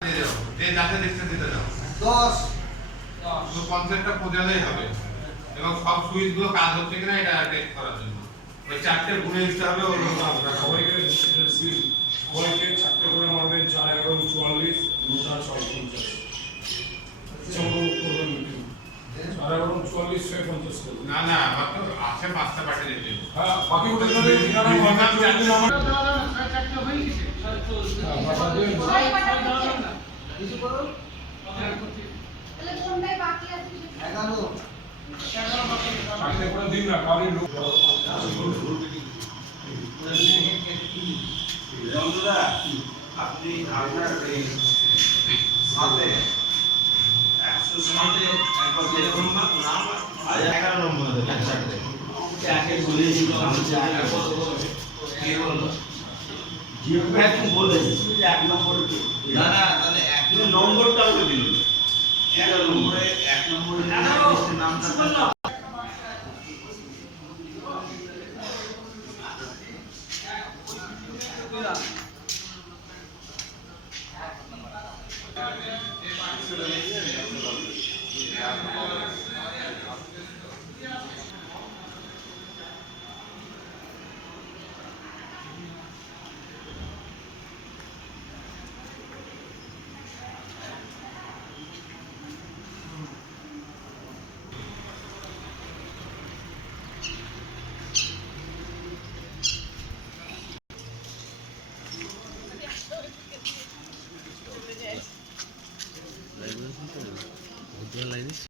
দিয়ে দাও। যে যাতে দেখতে দিতে দাও। দশ। শুধু কনসেপ্টটা বোঝালেই হবে। এবং সব সুইচগুলো কাজ হচ্ছে কিনা এটা টেস্ট করার জন্য। ওই চারটে গুণে দিতে হবে ওর মতো হবে। সবাইকে সবাইকে চারটে করে মারবেন চার এগারো চুয়াল্লিশ দুটা ছয় পঞ্চাশ। চৌদ্দ করবেন মিটিং। চার এগারো চুয়াল্লিশ ছয় পঞ্চাশ না না আমার তো আছে পাঁচটা পাঠিয়ে দিতে হ্যাঁ বাকি চারটে। কিছু করুন তাহলে কোনটাই বাকি আছে এগারো চারটে করে দিন না কারোর লোক। বন্ধুরা আপনি আপনার সাথে একশো সাথে একবার যেরকম নাম এগারো নম্বর একসাথে একে বলেছিল আমি যে আগে কে বলল জিওগ্রাফি বলেছে এক নম্বর না না তাহলে কিন্তু নম্বরটা আমাকে দিল নম্বরে এক নম্বরে নামটা Kita 次